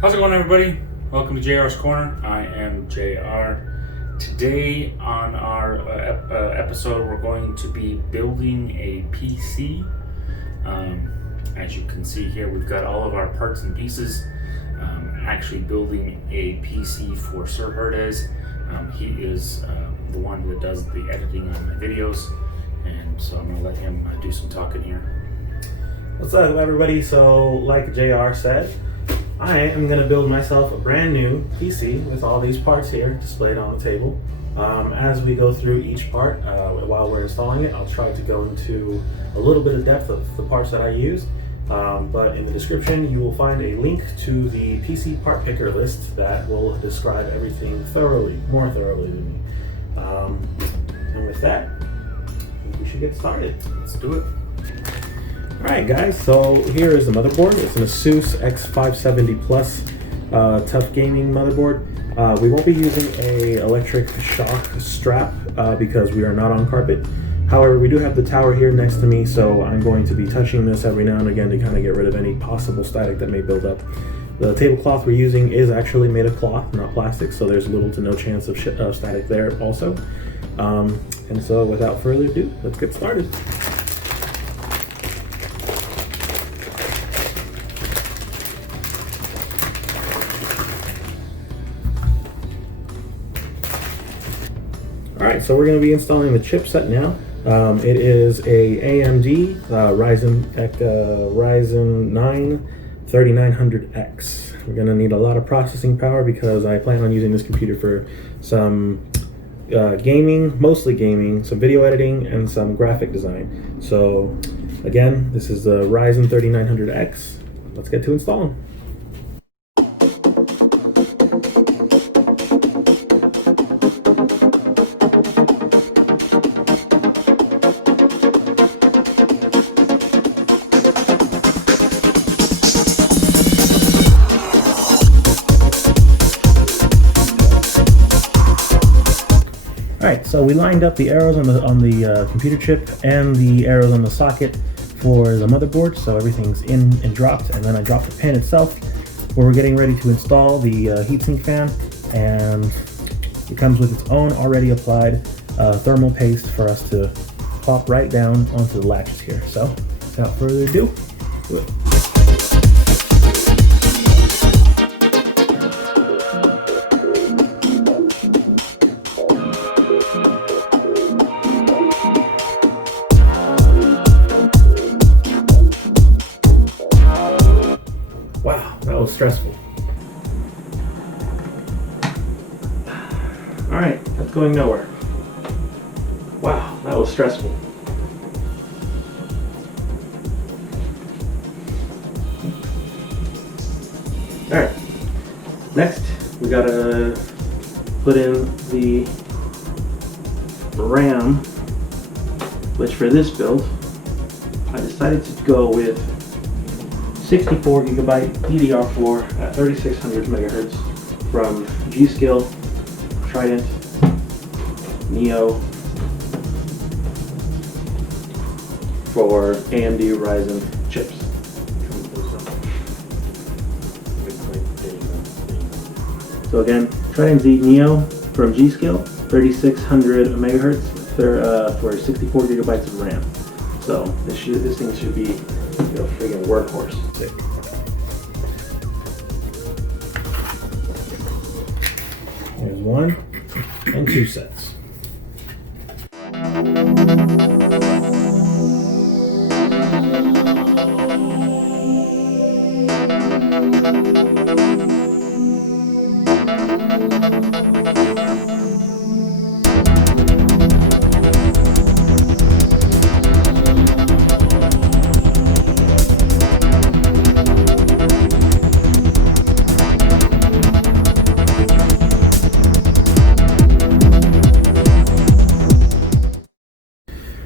How's it going, everybody? Welcome to JRsCorner. I am JR. Today on our episode, we're going to be building a PC. As you can see here, we've got all of our parts and pieces. Actually building a PC for Srherdez. He is the one that does the editing on my videos, and so I'm going to let him do some talking here. What's up, everybody? So, like JR said, I am going to build myself a brand new PC with all these parts here displayed on the table. As we go through each part, while we're installing it, I'll try to go into a little bit of depth of the parts that I use. But in the description, you will find a link to the PC part picker list that will describe everything more thoroughly than me. And with that, I think we should get started. Let's do it. Alright guys, so here is the motherboard. It's an Asus X570 Plus tough gaming motherboard. We won't be using a electric shock strap because we are not on carpet. However, we do have the tower here next to me, so I'm going to be touching this every now and again to kind of get rid of any possible static that may build up. The tablecloth we're using is actually made of cloth, not plastic, so there's little to no chance of static there also. And so without further ado, let's get started. Alright, so we're going to be installing the chipset now. It is a AMD Ryzen 9 3900X. We're going to need a lot of processing power because I plan on using this computer for some gaming, mostly gaming, some video editing, and some graphic design. So again, this is the Ryzen 3900X. Let's get to installing. Alright, so we lined up the arrows on the computer chip and the arrows on the socket for the motherboard, so everything's in and dropped, and then I dropped the pin itself where we're getting ready to install the heatsink fan, and it comes with its own already applied thermal paste for us to pop right down onto the latches here. So without further ado, do it. Wow, that was stressful. Alright, that's going nowhere. Wow, that was stressful. Alright, next we gotta put in the RAM, which for this build, I decided to go with 64 Gigabyte DDR4 at 3600 megahertz from G.Skill, TridentZ, Neo for AMD Ryzen chips. So again, TridentZ Neo from G.Skill, 3600 megahertz for 64 gigabytes of RAM. So this thing should be, friggin' workhorse. Sick. There's one and two sets.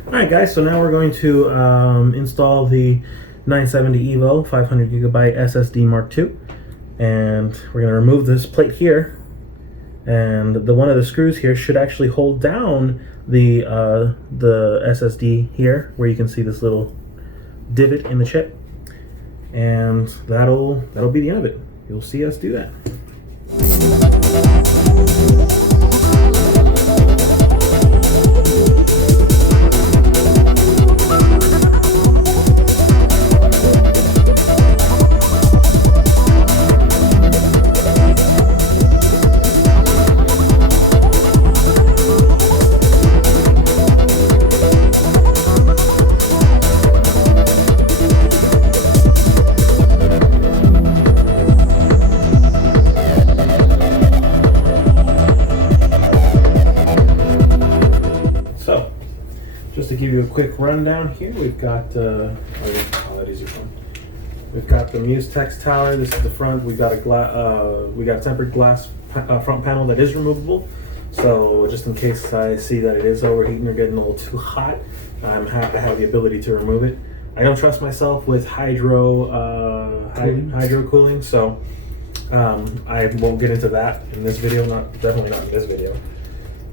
Alright guys, so now we're going to install the 970 EVO 500 gigabyte SSD Mark II, and we're going to remove this plate here, and one of the screws here should actually hold down the SSD here, where you can see this little divot in the chip, and that'll be the end of it. you'll see us do that. Just to give you a quick rundown here, we've got we've got the Muse Text Tower. This is the front. We got a tempered glass front panel that is removable. So just in case I see that it is overheating or getting a little too hot, I have the ability to remove it. I don't trust myself with hydro cooling, so I won't get into that in this video. Definitely not in this video.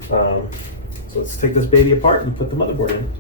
So let's take this baby apart and put the motherboard in.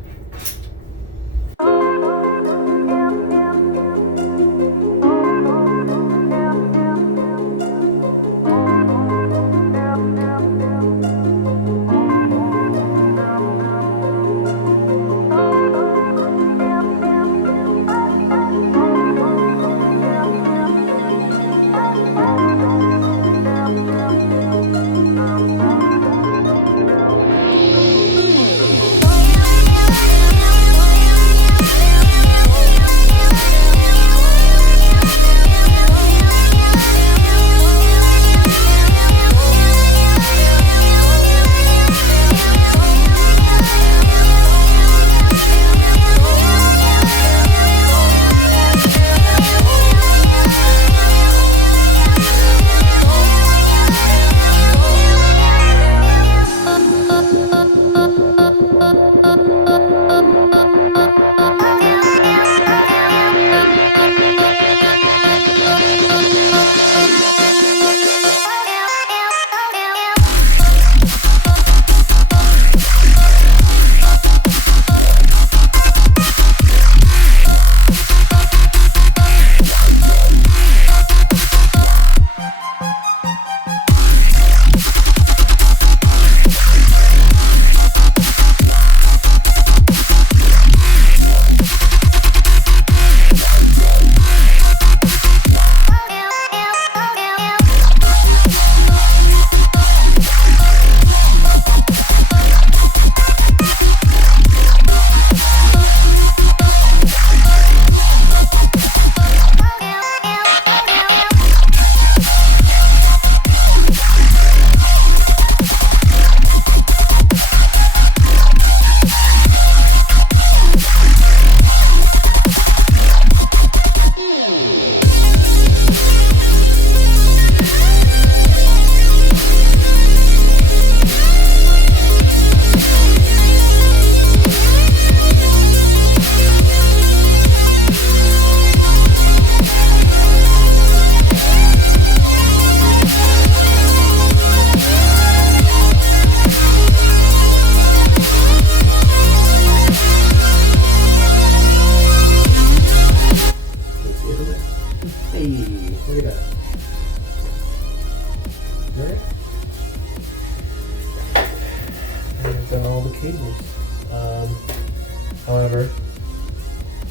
However,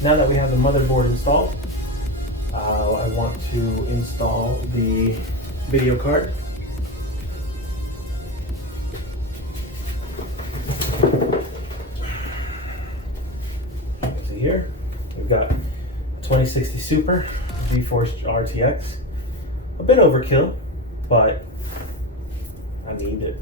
now that we have the motherboard installed, I want to install the video card. So here, we've got 2060 Super GeForce RTX. A bit overkill, but I need it.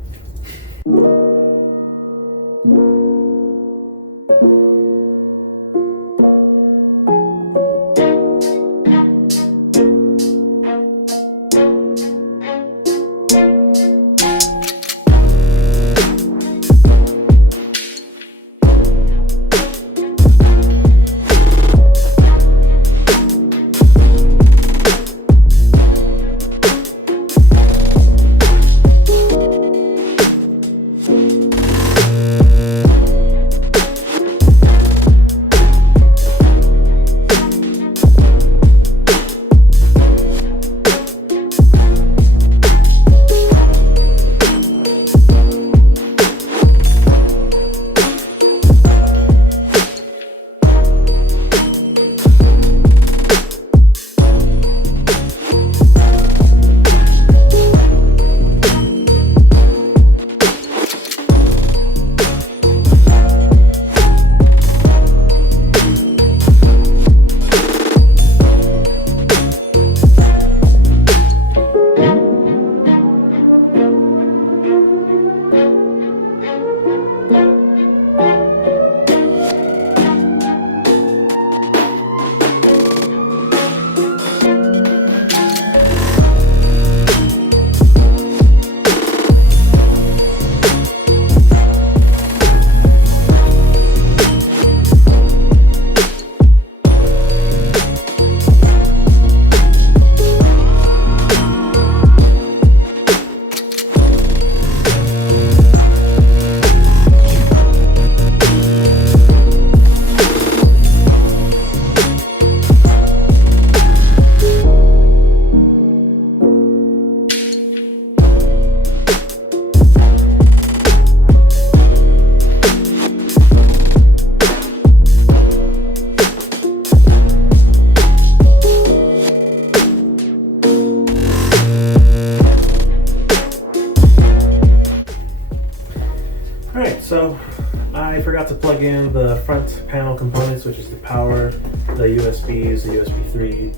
I forgot to plug in the front panel components, which is the power, the USBs, the USB 3,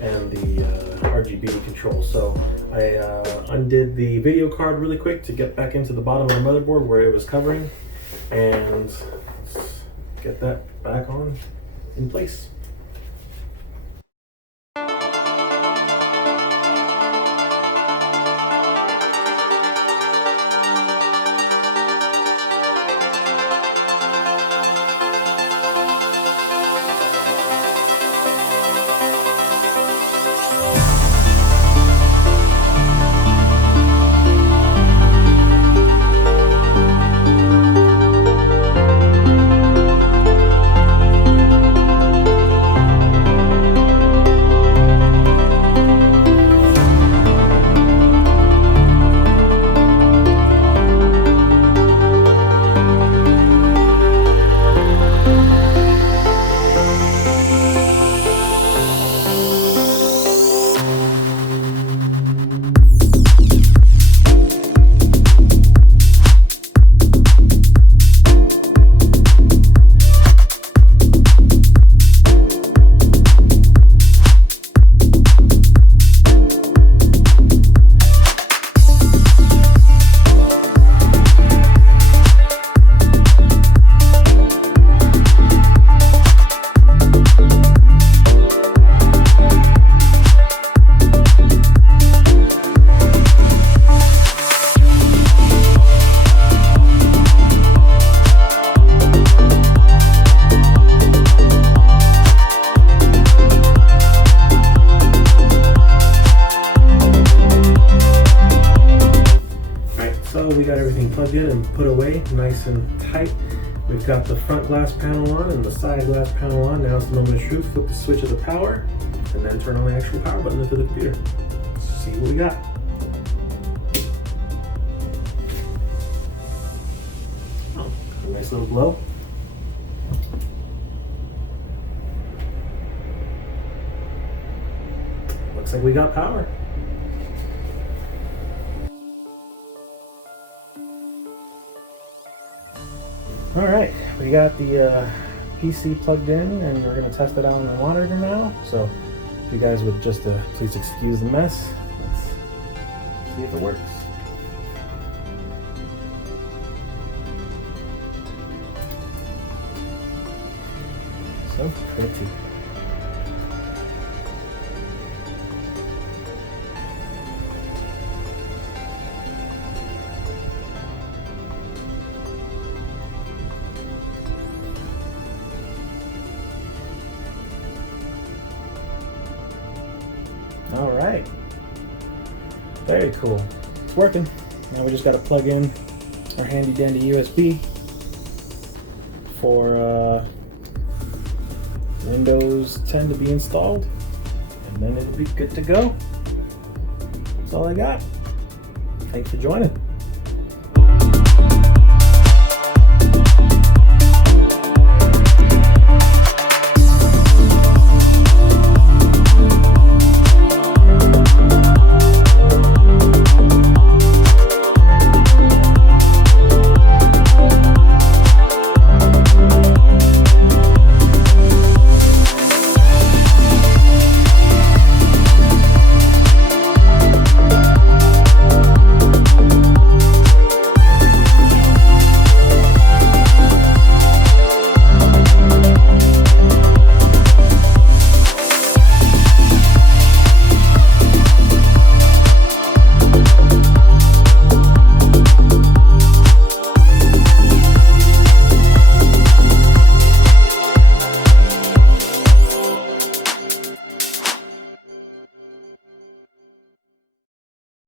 and the RGB control. So I undid the video card really quick to get back into the bottom of the motherboard where it was covering, and let's get that back on in place. We got everything plugged in and put away nice and tight. We've got the front glass panel on and the side glass panel on. Now it's the moment of truth. Flip the switch of the power and then turn on the actual power button into the computer. Let's see what we got. Oh, a nice little glow. Looks like we got power. All right, we got the PC plugged in and we're gonna test it out on the monitor now. So if you guys would just please excuse the mess. Let's see if it works. So pretty. All right, very cool. It's working. Now we just got to plug in our handy dandy USB for Windows 10 to be installed, and then it'll be good to go. That's all I got. Thanks for joining.